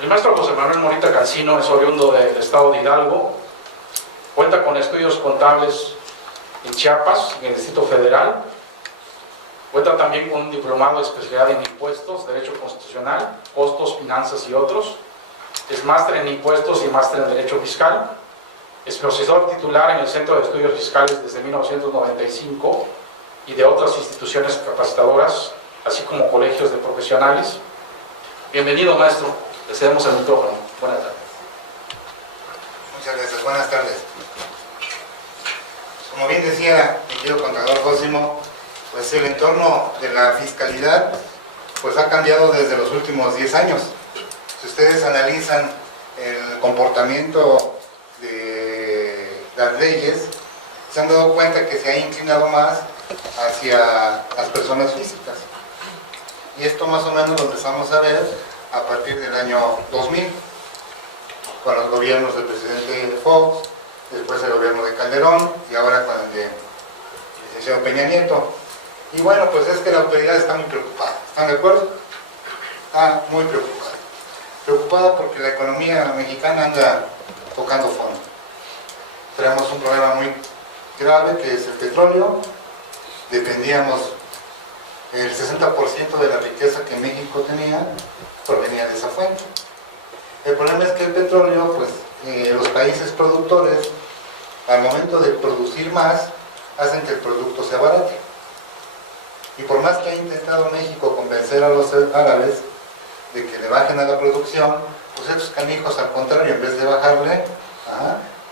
El maestro José Manuel Morita Cancino es oriundo del estado de Hidalgo, cuenta con estudios contables en Chiapas, en el Distrito Federal, cuenta también con un diplomado de especialidad en impuestos, derecho constitucional, costos, finanzas y otros, es máster en impuestos y máster en derecho fiscal, es profesor titular en el Centro de Estudios Fiscales desde 1995 y de otras instituciones capacitadoras, así como colegios de profesionales. Bienvenido, maestro. Le cedemos el micrófono. Buenas tardes. Muchas gracias. Buenas tardes. Como bien decía mi querido contador Cosimo, pues el entorno de la fiscalidad pues ha cambiado desde los últimos 10 años. Si ustedes analizan el comportamiento de las leyes, se han dado cuenta que se ha inclinado más hacia las personas físicas. Y esto más o menos lo empezamos a ver a partir del año 2000, con los gobiernos del presidente Fox, después el gobierno de Calderón y ahora con el de licenciado Peña Nieto. Y bueno, pues es que la autoridad está muy preocupada. ¿Están de acuerdo? Está muy preocupada. Preocupada porque la economía mexicana anda tocando fondo. Tenemos un problema muy grave que es el petróleo. Dependíamos, el 60% de la riqueza que México tenía provenía de esa fuente. El problema es que el petróleo, pues los países productores, al momento de producir más, hacen que el producto se abarate. Y por más que ha intentado México convencer a los árabes de que le bajen a la producción, pues estos canijos, al contrario, en vez de bajarle,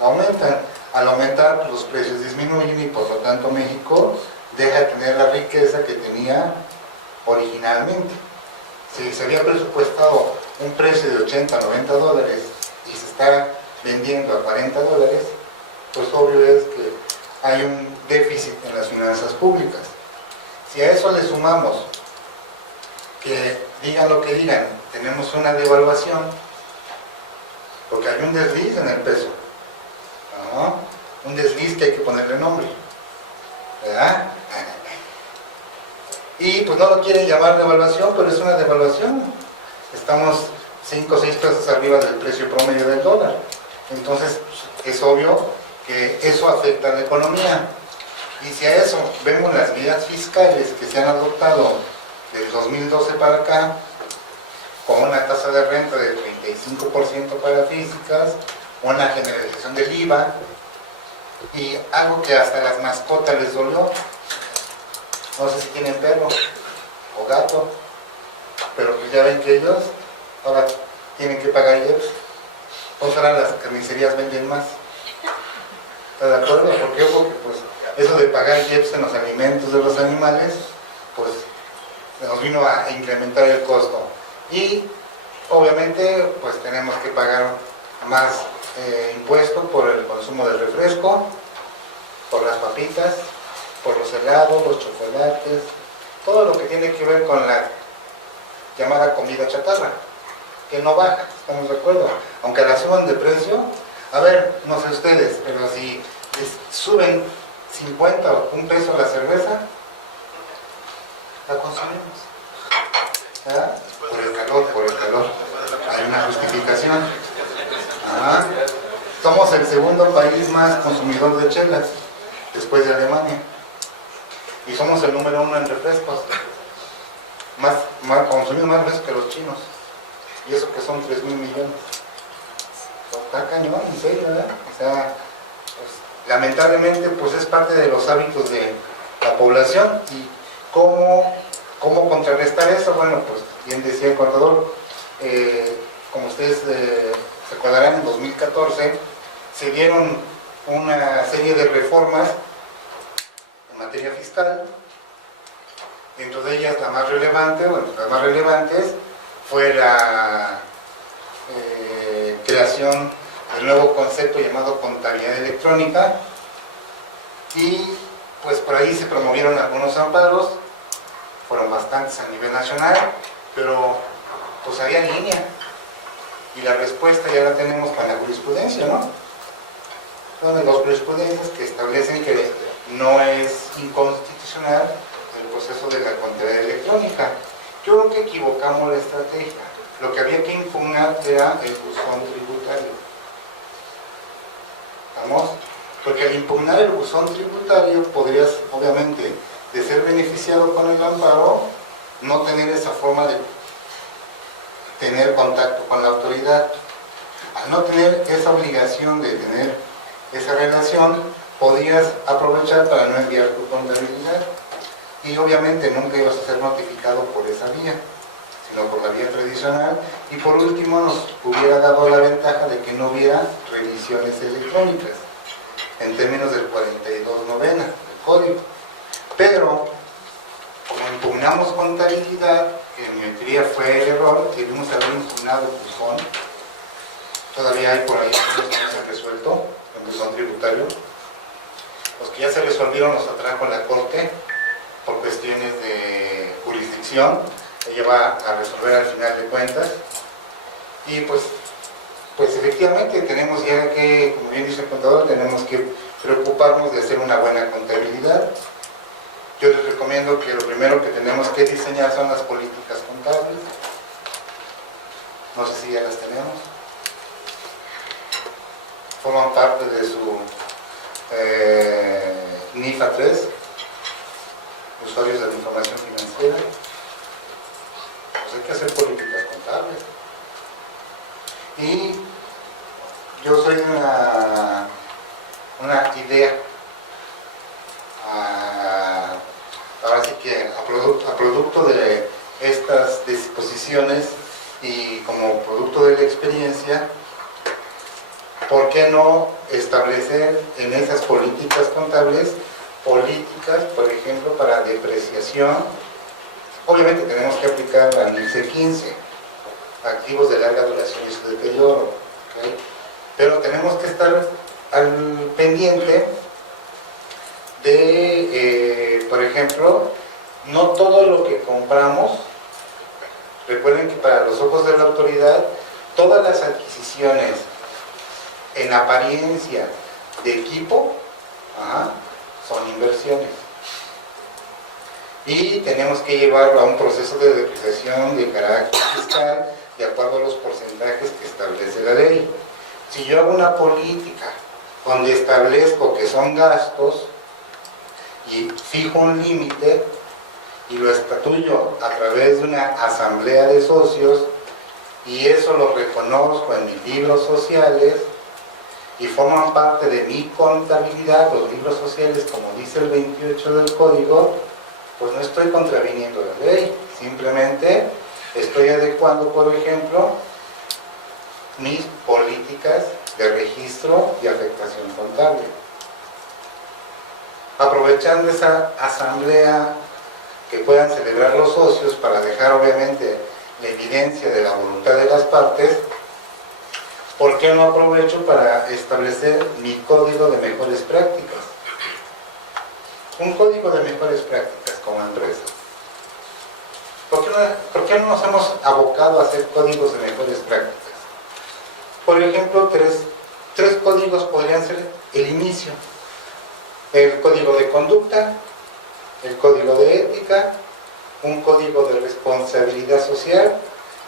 aumentan. Al aumentar, los precios disminuyen y por lo tanto México deja de tener la riqueza que tenía originalmente. Si se había presupuestado un precio de 80 a 90 dólares y se está vendiendo a 40 dólares, pues obvio es que hay un déficit en las finanzas públicas. Si a eso le sumamos que digan lo que digan, tenemos una devaluación, porque hay un desliz en el peso, ¿no? Un desliz que hay que ponerle nombre, ¿verdad? Y pues no lo quieren llamar devaluación, pero es una devaluación. Estamos 5 o 6 pesos arriba del precio promedio del dólar. Entonces es obvio que eso afecta a la economía. Y si a eso vemos las medidas fiscales que se han adoptado del 2012 para acá, con una tasa de renta de 35% para físicas, una generalización del IVA, y algo que hasta las mascotas les dolió. No sé si tienen perro o gato, pero pues ya ven que ellos ahora tienen que pagar IEPS. Pues ahora las carnicerías venden más. ¿Está de acuerdo? ¿Por qué? Porque pues eso de pagar IEPS en los alimentos de los animales, pues nos vino a incrementar el costo. Y obviamente pues tenemos que pagar más impuestos por el consumo del refresco, por las papitas, por los helados, los chocolates, todo lo que tiene que ver con la llamada comida chatarra, que no baja, ¿estamos de acuerdo? Aunque la suban de precio, a ver, no sé ustedes, pero si les suben 50 o un peso la cerveza, la consumimos, ¿verdad? Por el calor, hay una justificación. Ajá. Somos el segundo país más consumidor de chelas, después de Alemania. Y somos el número 1 en refrescos. Consumimos más veces que los chinos. Y eso que son 3,000 millones. Está cañón, en serio, ¿verdad? O sea, pues, lamentablemente pues es parte de los hábitos de la población. ¿Y cómo contrarrestar eso? Bueno, pues bien decía el contador, como ustedes se acordarán, en 2014 se dieron una serie de reformas en materia fiscal. Dentro de ellas las más relevantes fue la creación del nuevo concepto llamado contabilidad electrónica, y pues por ahí se promovieron algunos amparos, fueron bastantes a nivel nacional, pero pues había línea, y la respuesta ya la tenemos con la jurisprudencia, ¿no? Son de dos jurisprudencias que establecen que no es inconstitucional el proceso de la contabilidad electrónica. Yo creo que equivocamos la estrategia. lo que había que impugnar era el buzón tributario. ¿Vamos? Porque al impugnar el buzón tributario podrías, obviamente, de ser beneficiado con el amparo, no tener esa forma de tener contacto con la autoridad. Al no tener esa obligación de tener esa relación, podías aprovechar para no enviar tu contabilidad. Y obviamente nunca ibas a ser notificado por esa vía, sino por la vía tradicional. Y por último nos hubiera dado la ventaja de que no hubiera revisiones electrónicas, en términos del 42 novena, del código. Pero, como impugnamos contabilidad, que en mi teoría fue el error, debimos haber impugnado el buzón. Todavía hay por ahí algunos que no se han resuelto, el buzón tributario. Los que ya se resolvieron los atrajo a la Corte por cuestiones de jurisdicción. Ella va a resolver al final de cuentas. Y pues efectivamente tenemos ya que, como bien dice el contador, tenemos que preocuparnos de hacer una buena contabilidad. Yo les recomiendo que lo primero que tenemos que diseñar son las políticas contables. No sé si ya las tenemos. Forman parte de su NIFA 3, usuarios de la información financiera. Pues hay que hacer políticas contables. Y yo soy de una idea, ahora sí que a producto de estas disposiciones y como producto de la experiencia, ¿por qué no establecer en esas políticas contables políticas, por ejemplo, para depreciación? Obviamente tenemos que aplicar la NIFE 15, activos de larga duración y su deterioro, ¿okay? Pero tenemos que estar al pendiente de, por ejemplo, no todo lo que compramos, recuerden que para los ojos de la autoridad, todas las adquisiciones en apariencia de equipo, son inversiones. Y tenemos que llevarlo a un proceso de depreciación de carácter fiscal de acuerdo a los porcentajes que establece la ley. Si yo hago una política donde establezco que son gastos y fijo un límite y lo estatuyo a través de una asamblea de socios y eso lo reconozco en mis libros sociales y forman parte de mi contabilidad, los libros sociales, como dice el 28 del código, pues no estoy contraviniendo la ley, simplemente estoy adecuando, por ejemplo, mis políticas de registro y afectación contable. Aprovechando esa asamblea que puedan celebrar los socios para dejar obviamente la evidencia de la voluntad de las partes, ¿por qué no aprovecho para establecer mi código de mejores prácticas? Un código de mejores prácticas como empresa. ¿Por qué no nos hemos abocado a hacer códigos de mejores prácticas? Por ejemplo, tres códigos podrían ser el inicio. El código de conducta, el código de ética, un código de responsabilidad social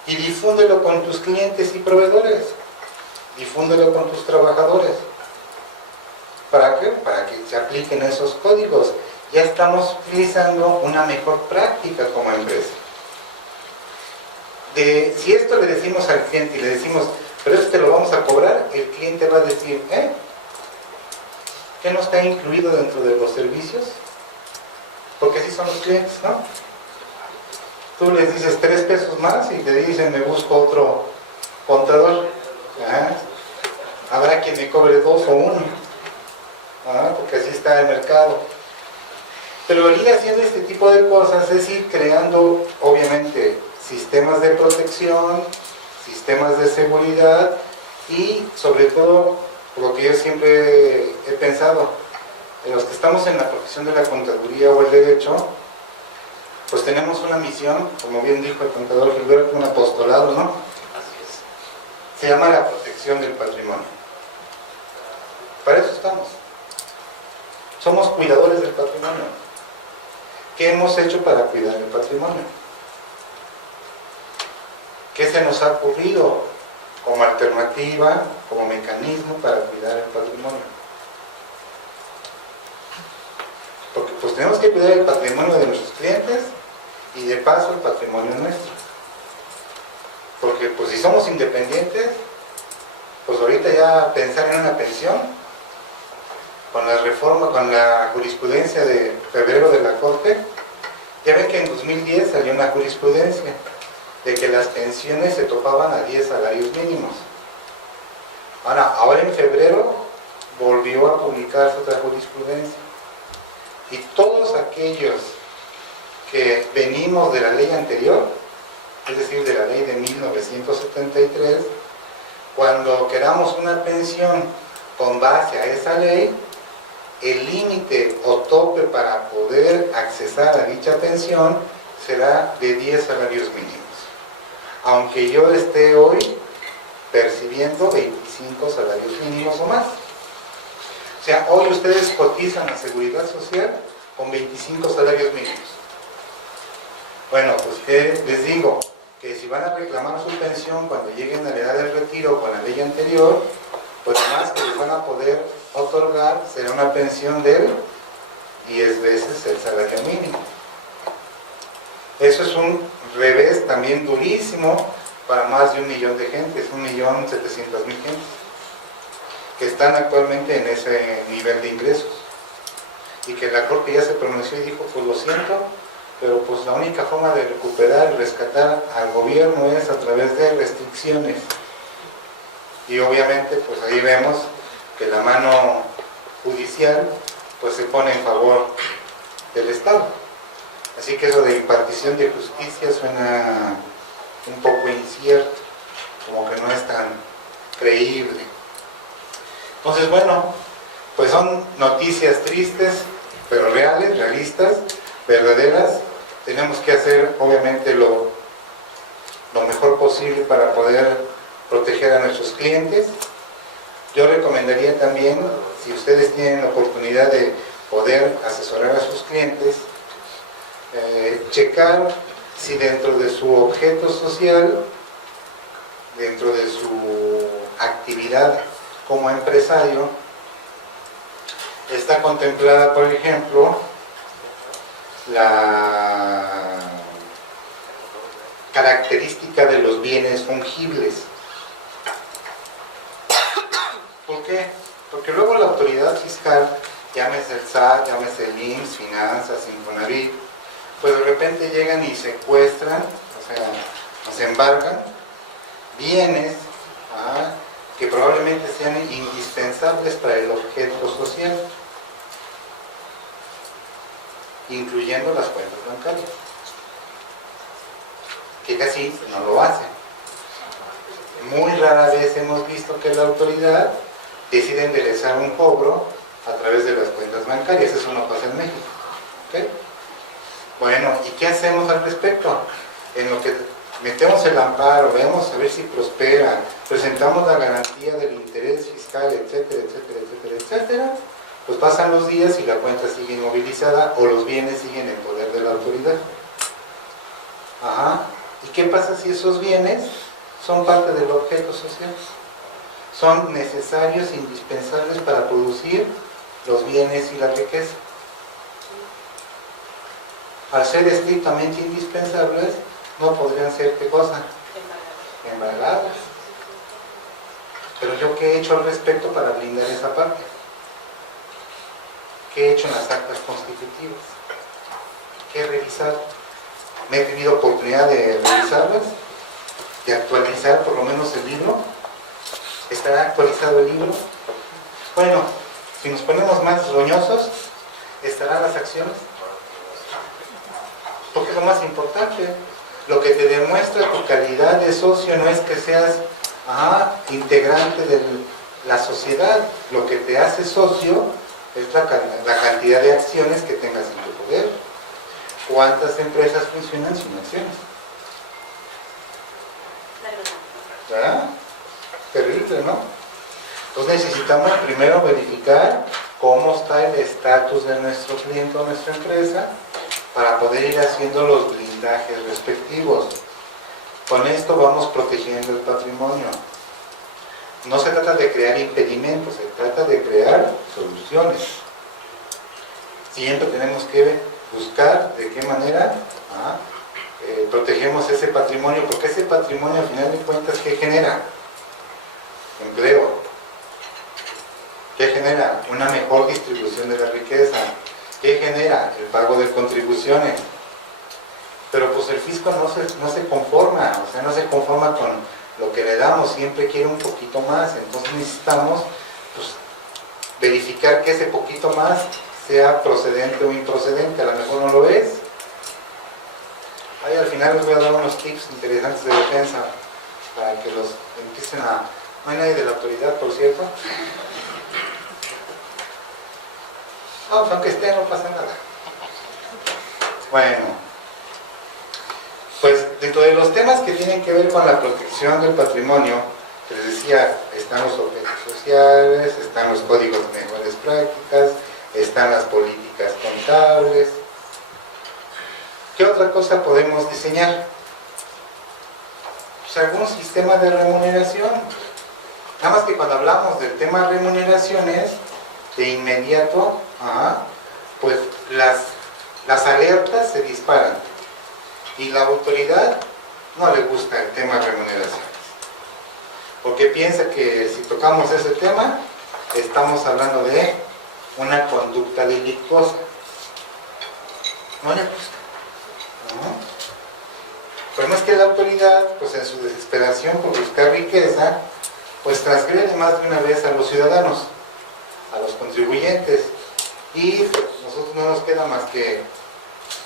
y difúndelo con tus clientes y proveedores. Difúndelo con tus trabajadores. ¿Para qué? Para que se apliquen esos códigos. Ya estamos utilizando una mejor práctica como empresa. Si esto le decimos al cliente y le decimos, pero esto te lo vamos a cobrar, el cliente va a decir, ¿qué no está incluido dentro de los servicios? Porque así son los clientes, ¿no? Tú les dices 3 pesos más y te dicen, me busco otro contador. Habrá quien me cobre 2 o 1, porque así está el mercado. Pero el ir haciendo este tipo de cosas es ir creando, obviamente, sistemas de protección, sistemas de seguridad y, sobre todo, lo que yo siempre he pensado, los que estamos en la profesión de la contaduría o el derecho, pues tenemos una misión, como bien dijo el contador Gilberto, un apostolado, ¿no? Se llama la protección del patrimonio. Para eso estamos. Somos cuidadores del patrimonio. ¿Qué hemos hecho para cuidar el patrimonio? ¿Qué se nos ha ocurrido como alternativa, como mecanismo para cuidar el patrimonio? Porque pues tenemos que cuidar el patrimonio de nuestros clientes y de paso el patrimonio nuestro. Porque pues si somos independientes, pues ahorita ya pensar en una pensión, con la reforma, con la jurisprudencia de febrero de la Corte, ya ven que en 2010 salió una jurisprudencia de que las pensiones se topaban a 10 salarios mínimos. Ahora en febrero volvió a publicarse otra jurisprudencia. Y todos aquellos que venimos de la ley anterior, es decir, de la ley de 1973, cuando queramos una pensión con base a esa ley, el límite o tope para poder accesar a dicha pensión será de 10 salarios mínimos. Aunque yo esté hoy percibiendo 25 salarios mínimos o más. O sea, hoy ustedes cotizan a Seguridad Social con 25 salarios mínimos. Bueno, pues ¿qué les digo? Que si van a reclamar su pensión cuando lleguen a la edad del retiro con la ley anterior, pues más que les van a poder otorgar será una pensión de 10 veces el salario mínimo. Eso es un revés también durísimo para más de 1 millón de gentes, 1.700.000 gentes, que están actualmente en ese nivel de ingresos. Y que la Corte ya se pronunció y dijo, pues lo siento, pero pues la única forma de recuperar y rescatar al gobierno es a través de restricciones. Y obviamente pues ahí vemos que la mano judicial pues se pone en favor del Estado. Así que eso de impartición de justicia suena un poco incierto, como que no es tan creíble. Entonces bueno, pues son noticias tristes, pero reales, realistas, verdaderas. Tenemos que hacer obviamente lo mejor posible para poder proteger a nuestros clientes. Yo recomendaría también, si ustedes tienen la oportunidad de poder asesorar a sus clientes, checar si dentro de su objeto social, dentro de su actividad como empresario, está contemplada, por ejemplo, la característica de los bienes fungibles. ¿Por qué? Porque luego la autoridad fiscal, llámese el SAT, llámese el IMSS, Finanzas, Infonavit, pues de repente llegan y secuestran, o sea, nos embargan bienes que probablemente sean indispensables para el objeto social, incluyendo las cuentas bancarias, que casi no lo hacen. Muy rara vez hemos visto que la autoridad decide enderezar un cobro a través de las cuentas bancarias. Eso no pasa en México. ¿Okay? Bueno, ¿y qué hacemos al respecto? En lo que metemos el amparo, vemos a ver si prospera, presentamos la garantía del interés fiscal, etcétera, etcétera, etcétera, etcétera, pues pasan los días y la cuenta sigue inmovilizada o los bienes siguen en poder de la autoridad. ¿Y qué pasa si esos bienes son parte del objeto social? Son necesarios, indispensables para producir los bienes y la riqueza. Al ser estrictamente indispensables, no podrían ser, ¿qué cosa? Embargadas. Pero yo, ¿qué he hecho al respecto para blindar esa parte? ¿Qué he hecho en las actas constitutivas? ¿Qué he revisado? Me he tenido oportunidad de revisarlas, de actualizar por lo menos el libro. ¿Estará actualizado el libro? Bueno, si nos ponemos más roñosos, ¿estarán las acciones? Porque es lo más importante. Lo que te demuestra tu calidad de socio no es que seas integrante de la sociedad. Lo que te hace socio es la cantidad de acciones que tengas en tu poder. ¿Cuántas empresas funcionan sin acciones? ¿Verdad? Terrible, ¿no? Entonces necesitamos primero verificar cómo está el estatus de nuestro cliente o nuestra empresa para poder ir haciendo los blindajes respectivos. Con esto vamos protegiendo el patrimonio. No se trata de crear impedimentos, se trata de crear soluciones. Siempre tenemos que buscar de qué manera protegemos ese patrimonio, porque ese patrimonio al final de cuentas, ¿qué genera? Empleo. ¿Qué genera? Una mejor distribución de la riqueza. ¿Qué genera? El pago de contribuciones. Pero pues el fisco no se conforma, o sea, no se conforma con lo que le damos, siempre quiere un poquito más. Entonces necesitamos pues, verificar que ese poquito más sea procedente o improcedente. A lo mejor no lo es. Ahí al final les voy a dar unos tips interesantes de defensa para que los empiecen a... No hay nadie de la autoridad, por cierto. No, pues aunque esté, no pasa nada. Bueno, pues dentro de los temas que tienen que ver con la protección del patrimonio, que les decía, están los objetos sociales, están los códigos de mejores prácticas, están las políticas contables. ¿Qué otra cosa podemos diseñar? Pues algún sistema de remuneración. Nada más que cuando hablamos del tema remuneraciones, de inmediato, pues las alertas se disparan. Y la autoridad no le gusta el tema remuneraciones. Porque piensa que si tocamos ese tema, estamos hablando de una conducta delictuosa. No le gusta. Pero no es que la autoridad, pues en su desesperación por buscar riqueza, pues transgrede más de una vez a los ciudadanos, a los contribuyentes, y pues nosotros no nos queda más que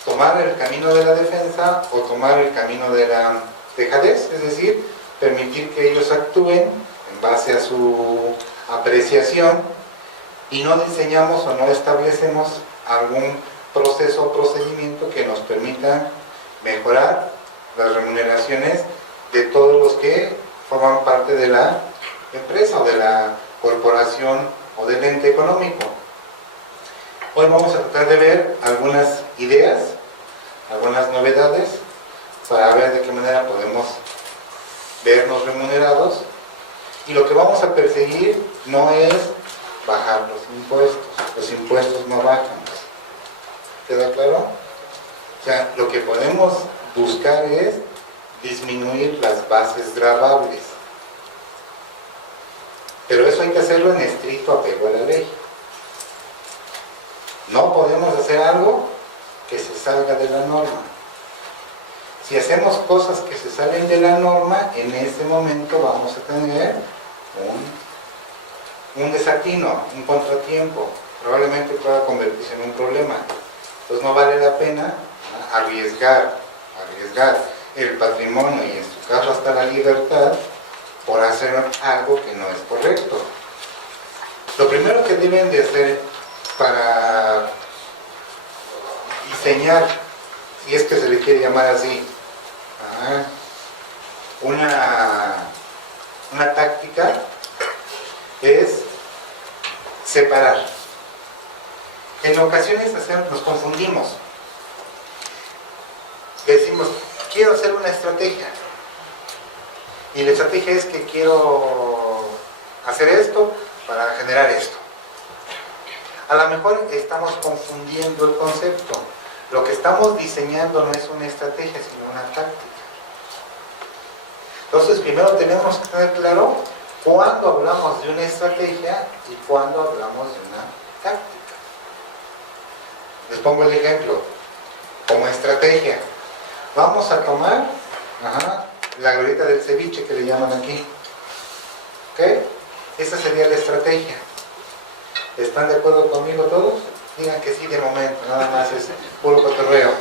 tomar el camino de la defensa o tomar el camino de la dejadez, es decir, permitir que ellos actúen en base a su apreciación y no diseñamos o no establecemos algún proceso o procedimiento que nos permita mejorar las remuneraciones de todos los que forman parte de la empresa o de la corporación o del ente económico. Hoy vamos a tratar de ver algunas ideas, algunas novedades para ver de qué manera podemos vernos remunerados, y lo que vamos a perseguir no es bajar los impuestos no bajan. ¿Queda claro? O sea, lo que podemos buscar es disminuir las bases gravables. Pero eso hay que hacerlo en estricto apego a la ley. No podemos hacer algo que se salga de la norma. Si hacemos cosas que se salen de la norma, en ese momento vamos a tener un desatino, un contratiempo. Probablemente pueda convertirse en un problema. Entonces no vale la pena arriesgar el patrimonio y en su caso hasta la libertad por hacer algo que no es correcto. Lo primero que deben de hacer para diseñar, si es que se le quiere llamar así, una táctica, es separar. En ocasiones nos confundimos. Decimos, quiero hacer una estrategia. Y la estrategia es que quiero hacer esto para generar esto. A lo mejor estamos confundiendo el concepto. Lo que estamos diseñando no es una estrategia, sino una táctica. Entonces, primero tenemos que tener claro cuándo hablamos de una estrategia y cuándo hablamos de una táctica. Les pongo el ejemplo. Como estrategia, vamos a tomar la glorieta del ceviche que le llaman aquí. ¿Ok? Esa sería la estrategia. ¿Están de acuerdo conmigo todos? Digan que sí de momento, nada más es puro cotorreo.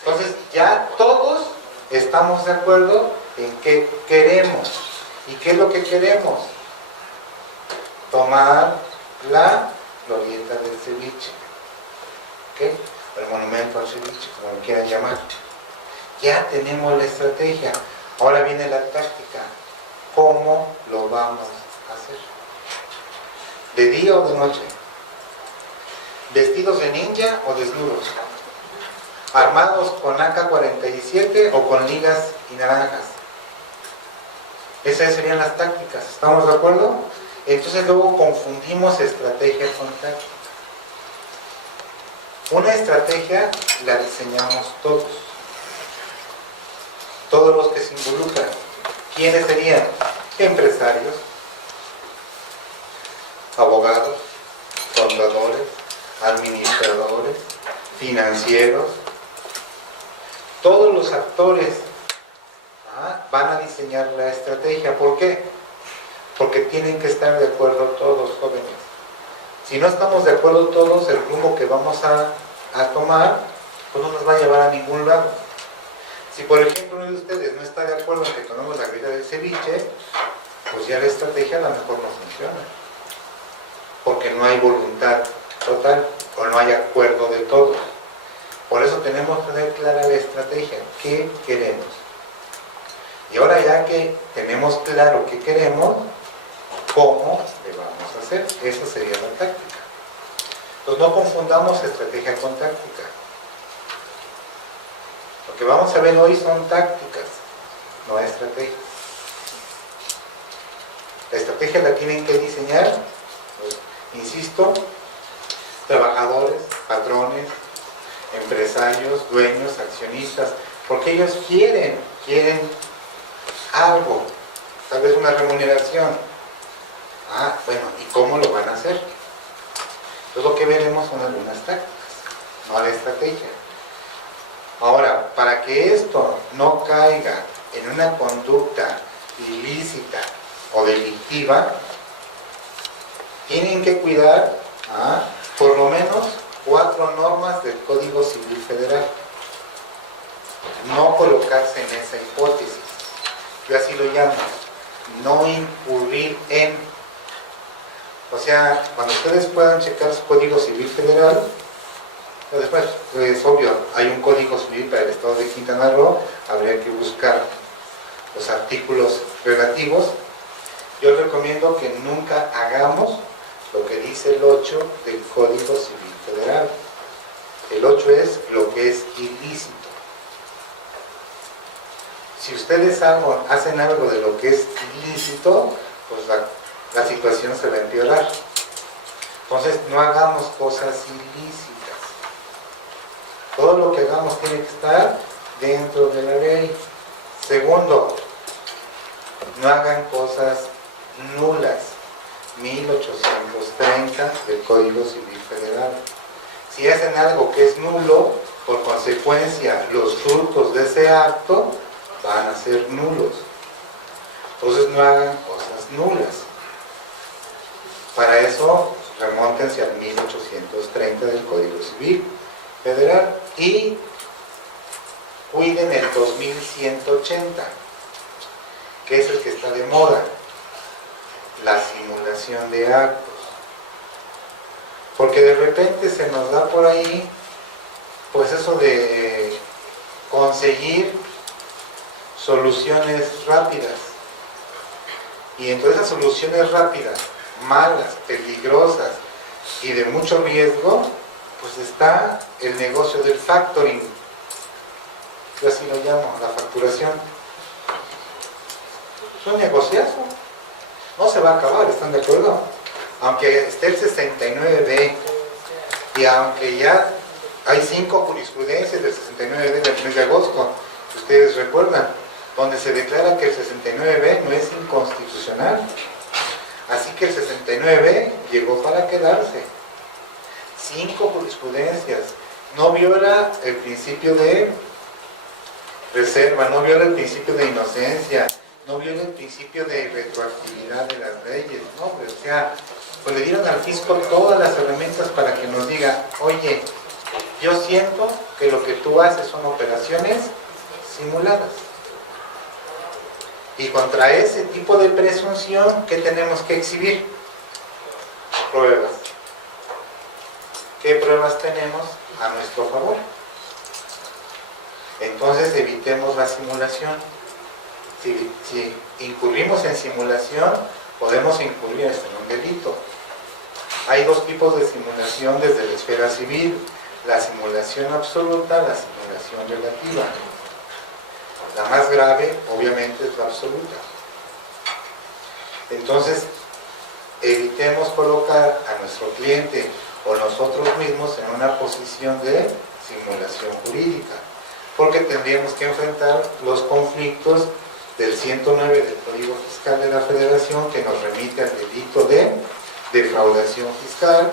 Entonces ya todos estamos de acuerdo en qué queremos. ¿Y qué es lo que queremos? Tomar la glorieta del ceviche. ¿Ok? El monumento al ceviche, como lo quieran llamar. Ya tenemos la estrategia. Ahora viene la táctica. ¿Cómo lo vamos a hacer? ¿De día o de noche? ¿Vestidos de ninja o desnudos? armados con AK-47 o con ligas y naranjas. Esas serían las tácticas, ¿estamos de acuerdo? Entonces luego confundimos estrategia con táctica. Una estrategia la diseñamos todos los que se involucran. ¿Quiénes serían? Empresarios, abogados, contadores, administradores, financieros. Todos los actores van a diseñar la estrategia. ¿Por qué? Porque tienen que estar de acuerdo todos, jóvenes. Si no estamos de acuerdo todos, el rumbo que vamos a tomar, pues no nos va a llevar a ningún lado. Si por ejemplo uno de ustedes no está de acuerdo en que tomemos la vida del ceviche, pues ya la estrategia a lo mejor no funciona. Porque no hay voluntad total o no hay acuerdo de todos. Por eso tenemos que tener clara la estrategia, qué queremos. Y ahora ya que tenemos claro qué queremos, ¿cómo le vamos a hacer? Esa sería la táctica. Entonces no confundamos estrategia con táctica. Lo que vamos a ver hoy son tácticas, no estrategias. La estrategia la tienen que diseñar, pues, insisto, trabajadores, patrones, empresarios, dueños, accionistas, porque ellos quieren algo, tal vez una remuneración. Bueno, ¿y cómo lo van a hacer? Entonces lo que veremos son algunas tácticas, no la estrategia. Ahora, para que esto no caiga en una conducta ilícita o delictiva, tienen que cuidar por lo menos 4 normas del Código Civil Federal. No colocarse en esa hipótesis. Yo así lo llamo. No incurrir en. O sea, cuando ustedes puedan checar su Código Civil Federal, después, pues obvio, hay un Código Civil para el Estado de Quintana Roo, habría que buscar los artículos relativos. Yo recomiendo que nunca hagamos lo que dice el 8 del Código Civil Federal. El 8 es lo que es ilícito. Si ustedes hacen algo de lo que es ilícito, pues la situación se va a empeorar. Entonces no hagamos cosas ilícitas. Todo lo que hagamos tiene que estar dentro de la ley. Segundo, no hagan cosas nulas. 1830 del Código Civil Federal. Si hacen algo que es nulo, por consecuencia los frutos de ese acto van a ser nulos. Entonces no hagan cosas nulas. Para eso remóntense al 1830 del Código Civil Federal y cuiden el 2180, que es el que está de moda, la simulación de actos. Porque de repente se nos da por ahí, pues eso de conseguir soluciones rápidas. Y entre esas soluciones rápidas, malas, peligrosas y de mucho riesgo, pues está el negocio del factoring. Yo así lo llamo, la facturación. Es un negociazo. No se va a acabar, ¿están de acuerdo? Aunque esté el 69B y aunque ya hay 5 jurisprudencias del 69B del mes de agosto, ustedes recuerdan, donde se declara que el 69B no es inconstitucional. Así que el 69B llegó para quedarse. 5 jurisprudencias. No viola el principio de reserva, no viola el principio de inocencia, no viola el principio de retroactividad de las leyes, ¿no? O sea, pues le dieron al fisco todas las herramientas para que nos diga, oye, yo siento que lo que tú haces son operaciones simuladas. Y contra ese tipo de presunción, ¿qué tenemos que exhibir? Pruebas. ¿Qué pruebas tenemos a nuestro favor? Entonces evitemos la simulación. Si incurrimos en simulación, podemos incurrir en un delito. Hay 2 tipos de simulación desde la esfera civil. la simulación absoluta, la simulación relativa. La más grave, obviamente, es la absoluta. Entonces, evitemos colocar a nuestro cliente o nosotros mismos en una posición de simulación jurídica, porque tendríamos que enfrentar los conflictos del 109 del Código Fiscal de la Federación, que nos remite al delito de defraudación fiscal.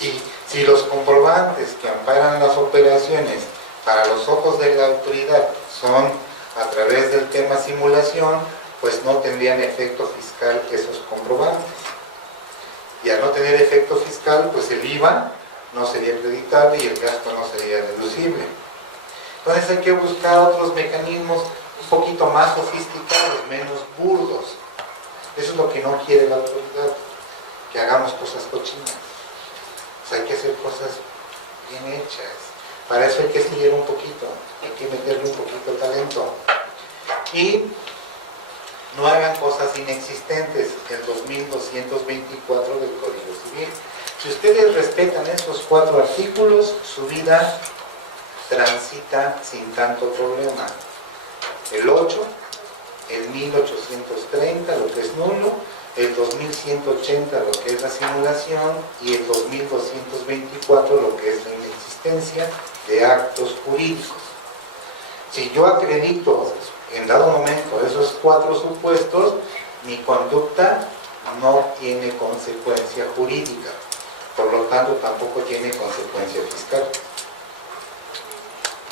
Y si los comprobantes que amparan las operaciones para los ojos de la autoridad son a través del tema simulación, pues no tendrían efecto fiscal esos comprobantes. Y al no tener efecto fiscal, pues el IVA no sería acreditable y el gasto no sería deducible. Entonces hay que buscar otros mecanismos un poquito más sofisticados, menos burdos. Eso es lo que no quiere la autoridad, que hagamos cosas cochinas. Pues hay que hacer cosas bien hechas. Para eso hay que seguir un poquito, hay que meterle un poquito de talento. Y no hagan cosas inexistentes, el 2224 del Código Civil. Si ustedes respetan esos 4 artículos, su vida transita sin tanto problema. El 8, el 1830, lo que es nulo, el 2180, lo que es la simulación, y el 2224, lo que es la inexistencia de actos jurídicos. Si yo acredito en dado momento esos 4 supuestos, mi conducta no tiene consecuencia jurídica, por lo tanto tampoco tiene consecuencia fiscal.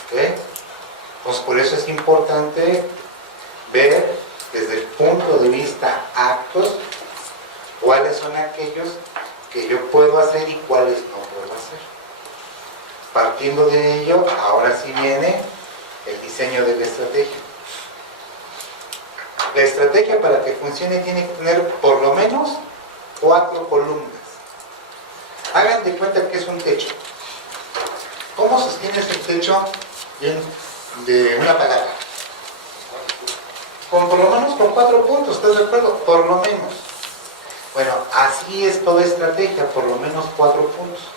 ¿Okay? Pues por eso es importante ver desde el punto de vista actos cuáles son aquellos que yo puedo hacer y cuáles no puedo hacer. Partiendo de ello, ahora sí viene el diseño de la estrategia. La estrategia, para que funcione, tiene que tener por lo menos 4 columnas. Hagan de cuenta que es un techo. ¿Cómo sostienes el techo de una palanca? Por lo menos con 4 puntos, ¿estás de acuerdo? Por lo menos. Bueno, así es toda estrategia, por lo menos 4 puntos.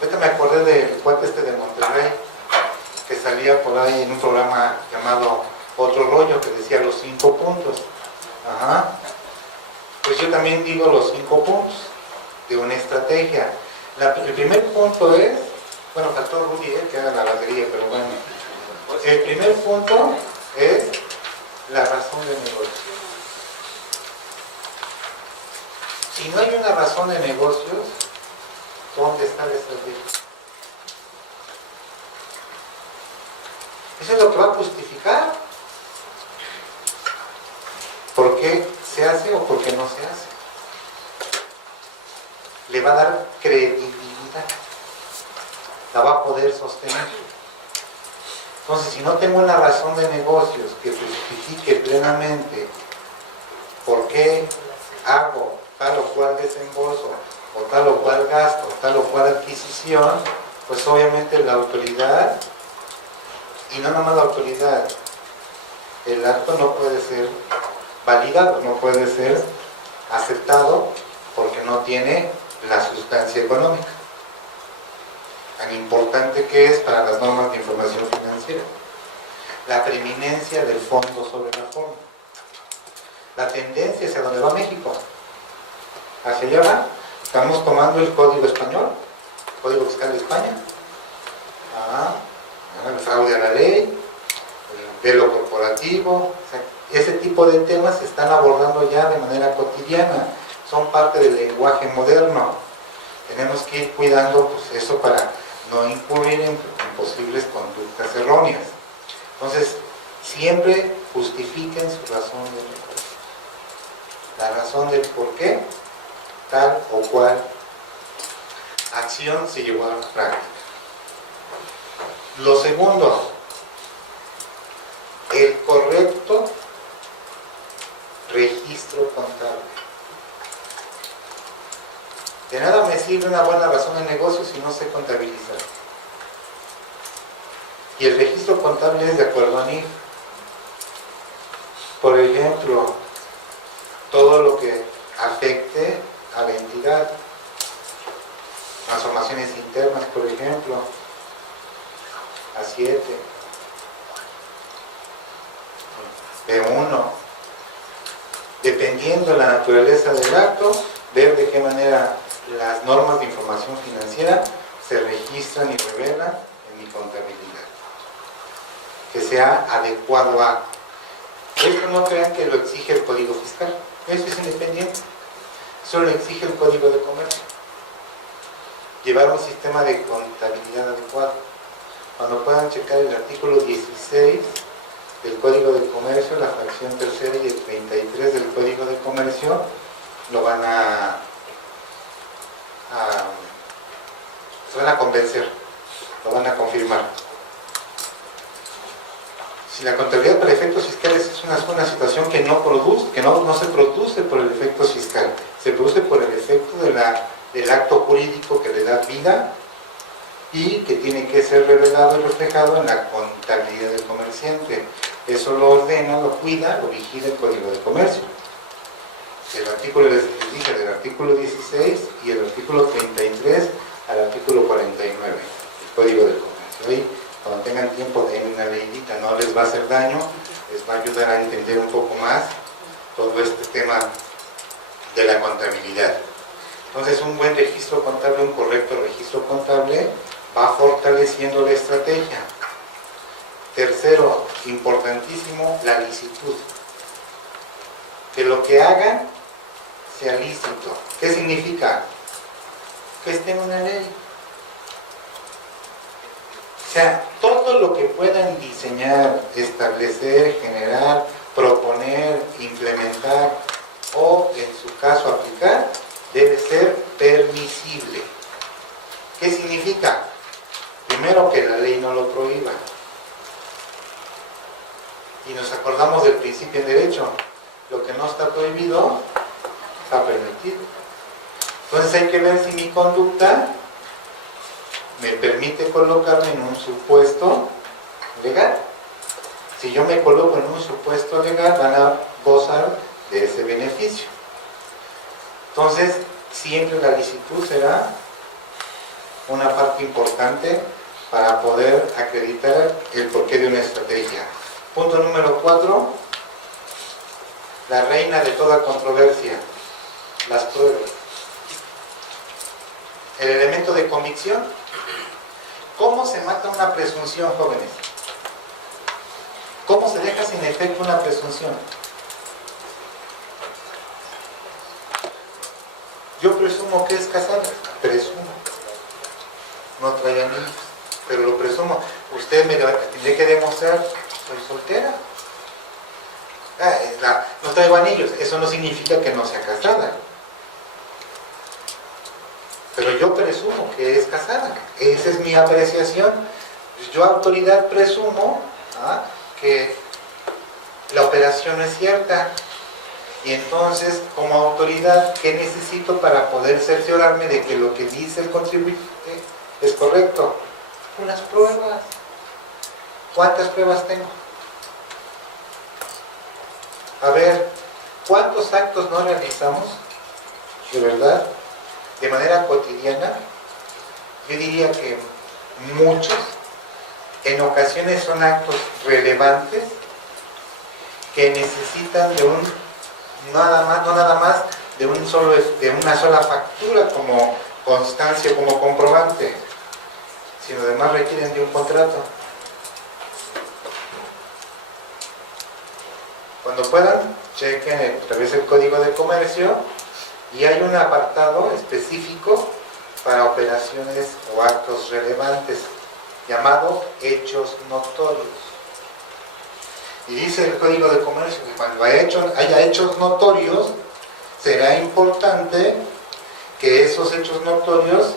Ahorita me acordé del cuate de Monterrey, que salía por ahí en un programa llamado Otro Rollo, que decía los 5 puntos. Pues yo también digo los 5 puntos de una estrategia. El primer punto es, bueno, faltó Rudy, que haga la batería, pero bueno. El primer punto es la razón de negocio. Si no hay una razón de negocios, ¿dónde está la estrategia? Eso es lo que va a justificar por qué se hace o por qué no se hace. Le va a dar credibilidad, la va a poder sostener. Entonces, si no tengo una razón de negocios que justifique plenamente por qué hago tal o cual desembolso, o tal o cual gasto, o tal o cual adquisición, pues obviamente la autoridad, y no nomás la autoridad, el acto no puede ser validado, no puede ser aceptado, porque no tiene la sustancia económica, tan importante que es para las normas de información financiera. La preeminencia del fondo sobre la forma. La tendencia hacia donde va México. Hacia allá va. Estamos tomando el Código Español, el Código Fiscal de España. El fraude a la ley, el velo corporativo. O sea, ese tipo de temas se están abordando ya de manera cotidiana. Son parte del lenguaje moderno. Tenemos que ir cuidando pues, eso para no incurrir en posibles conductas erróneas. Entonces, siempre justifiquen su razón de negocio. La razón del por qué tal o cual acción se llevó a la práctica. Lo segundo, el correcto registro contable. De nada me sirve una buena razón de negocio si no sé contabilizar. Y el registro contable es de acuerdo a NIF. Por ejemplo, todo lo que afecte a la entidad, más informaciones internas, por ejemplo, A7, B1, dependiendo de la naturaleza del acto, ver de qué manera las normas de información financiera se registran y revelan en mi contabilidad, que sea adecuado a. Esto no crean que lo exige el Código Fiscal, eso es independiente, solo exige el Código de Comercio. Llevar un sistema de contabilidad adecuado. Cuando puedan checar el artículo 16 del Código de Comercio, la fracción tercera y el 33 del Código de Comercio, lo van se van a convencer, lo van a confirmar. Si la contabilidad para efectos fiscales es una situación que no se produce por el efecto fiscal, se produce por el efecto del acto jurídico que le da vida y que tiene que ser revelado y reflejado en la contabilidad del comerciante. Eso lo ordena, lo cuida, lo vigila el Código de Comercio. El artículo, les dije, del artículo 16 y el artículo 33 al artículo 49 del Código de Comercio. Ahí, cuando tengan tiempo, den una leidita, no les va a hacer daño, les va a ayudar a entender un poco más todo este tema de la contabilidad. Entonces, un buen registro contable, un correcto registro contable, va fortaleciendo la estrategia. Tercero, importantísimo, la licitud. Que lo que hagan sea lícito. ¿Qué significa? Que esté en una ley. O sea, todo lo que puedan diseñar, establecer, generar, proponer, implementar o, en su caso, aplicar, debe ser permisible. ¿Qué significa? Primero, que la ley no lo prohíba. Y nos acordamos del principio en derecho. Lo que no está prohibido, está permitido. Entonces hay que ver si mi conducta me permite colocarme en un supuesto legal. Si yo me coloco en un supuesto legal, van a gozar de ese beneficio. Entonces, siempre la licitud será una parte importante para poder acreditar el porqué de una estrategia. Punto número 4, la reina de toda controversia, las pruebas. El elemento de convicción. ¿Cómo se mata una presunción, jóvenes? ¿Cómo se deja sin efecto una presunción? Yo presumo que es casada, presumo. No trae anillos, pero lo presumo. Usted me tendría que demostrar, soy soltera. No traigo anillos, eso no significa que no sea casada. Pero yo presumo que es casada. Esa es mi apreciación. Yo, autoridad, presumo que la operación es cierta. Y entonces, como autoridad, ¿qué necesito para poder cerciorarme de que lo que dice el contribuyente es correcto? Unas pruebas. ¿Cuántas pruebas tengo? A ver, ¿cuántos actos no realizamos? De verdad, de manera cotidiana. Yo diría que muchos. En ocasiones son actos relevantes que necesitan de no nada más de una sola factura como constancia, como comprobante, sino además requieren de un contrato. Cuando puedan, chequen a través del Código de Comercio y hay un apartado específico para operaciones o actos relevantes llamado hechos notorios. Y dice el Código de Comercio que cuando haya hechos notorios, será importante que esos hechos notorios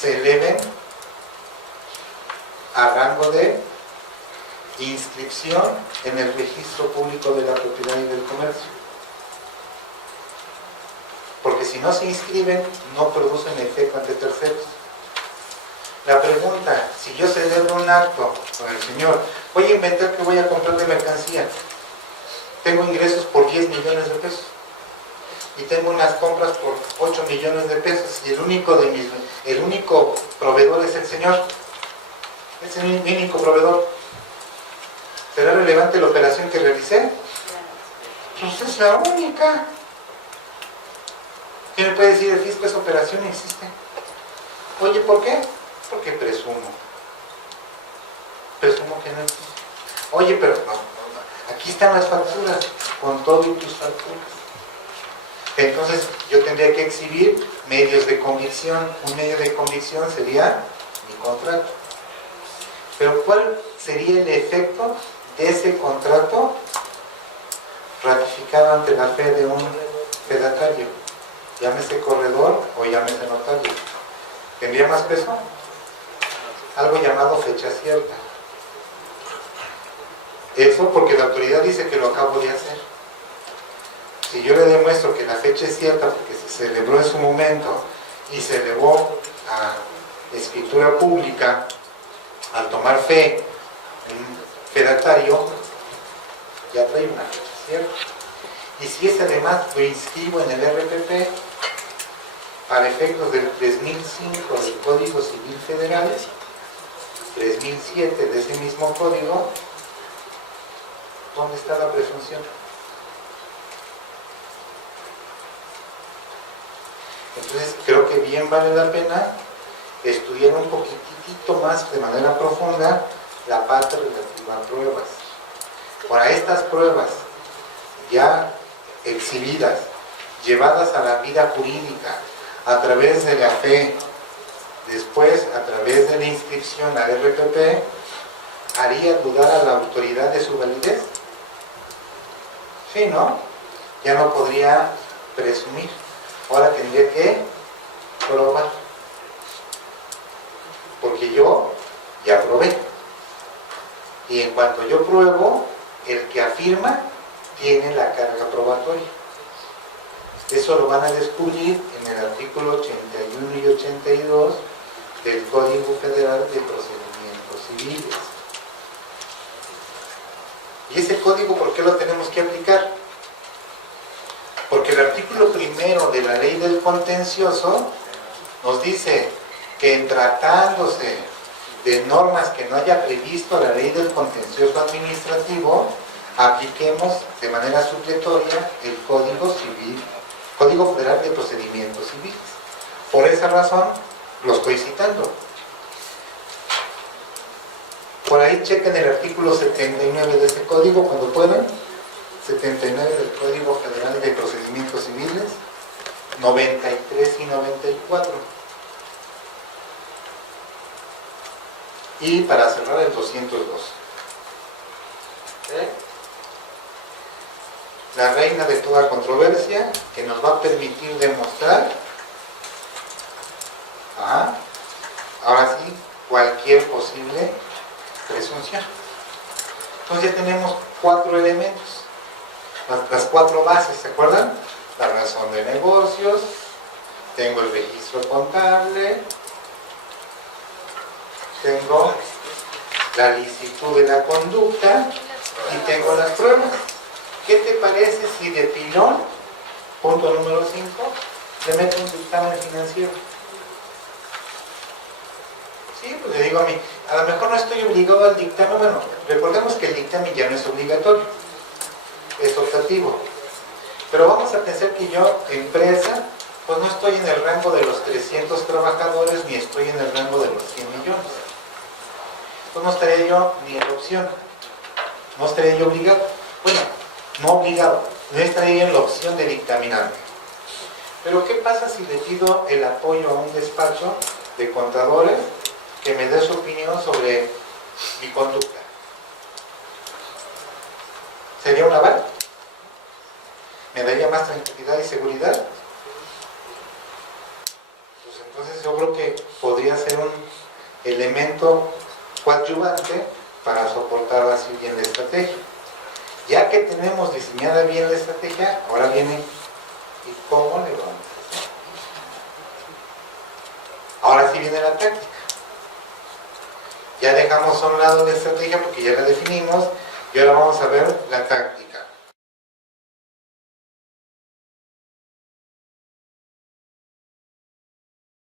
se eleven a rango de inscripción en el registro público de la propiedad y del comercio. Porque si no se inscriben, no producen efecto ante terceros. La pregunta, si yo celebro un acto con el señor, voy a inventar que voy a comprar de mercancía, tengo ingresos por 10 millones de pesos. y tengo unas compras por 8 millones de pesos y el único proveedor es el señor. Es el único proveedor. ¿Será relevante la operación que realicé? Pues es la única. ¿Qué me puede decir el fisco? Esa operación existe. Oye, ¿por qué? Porque presumo. Presumo que no existe. Oye, pero no, aquí están las facturas, con todo y tus facturas. Entonces yo tendría que exhibir medios de convicción. Un medio de convicción sería mi contrato. Pero ¿cuál sería el efecto de ese contrato ratificado ante la fe de un fedatario? Llámese corredor o llámese notario. ¿Tendría más peso? Algo llamado fecha cierta. Eso porque la autoridad dice que lo acabo de hacer. Si yo le demuestro que la fecha es cierta porque se celebró en su momento y se elevó a escritura pública al tomar fe un fedatario, ya trae una fecha cierta. Y si es además lo inscribo en el RPP para efectos del 3005 del Código Civil Federal, 3007 de ese mismo código, ¿dónde está la presunción? Entonces creo que bien vale la pena estudiar un poquitito más de manera profunda la parte relativa a pruebas. Para estas pruebas ya exhibidas, llevadas a la vida jurídica a través de la fe, después a través de la inscripción al RPP, ¿haría dudar a la autoridad de su validez? Sí, ¿no? Ya no podría presumir. Ahora tendría que probar. Porque yo ya probé. Y en cuanto yo pruebo, el que afirma tiene la carga probatoria. Eso lo van a descubrir en el artículo 81 y 82 del Código Federal de Procedimientos Civiles. ¿Y ese código por qué lo tenemos que aplicar? Porque el artículo primero de la Ley del Contencioso nos dice que en tratándose de normas que no haya previsto la Ley del Contencioso Administrativo, apliquemos de manera supletoria el Código Federal de Procedimientos Civiles. Por esa razón lo estoy citando. Por ahí chequen el artículo 79 de ese código cuando puedan. 79 del Código Federal de Procedimientos Civiles, 93 y 94. Y para cerrar el 202. La reina de toda controversia que nos va a permitir demostrar, ahora sí, cualquier posible presunción. Entonces ya tenemos 4 elementos. Las 4 bases, ¿se acuerdan? La razón de negocios, tengo el registro contable, tengo la licitud de la conducta y tengo las pruebas. ¿Qué te parece si de pilón, punto número 5, le meto un dictamen financiero? Sí, pues le digo a lo mejor no estoy obligado al dictamen. Bueno, recordemos que el dictamen ya no es obligatorio, es optativo. Pero vamos a pensar que yo, empresa, pues no estoy en el rango de los 300 trabajadores ni estoy en el rango de los 100 millones. Pues no estaría yo ni en la opción. No estaría yo obligado. Bueno, no obligado. No estaría yo en la opción de dictaminarme. Pero ¿qué pasa si le pido el apoyo a un despacho de contadores que me dé su opinión sobre mi conducta? ¿Sería un aval? ¿Me daría más tranquilidad y seguridad? Pues entonces yo creo que podría ser un elemento coadyuvante para soportar así bien la estrategia. Ya que tenemos diseñada bien la estrategia, ahora viene ¿y cómo le vamos a hacer? Ahora sí viene la táctica. Ya dejamos a un lado la estrategia porque ya la definimos y ahora vamos a ver la táctica.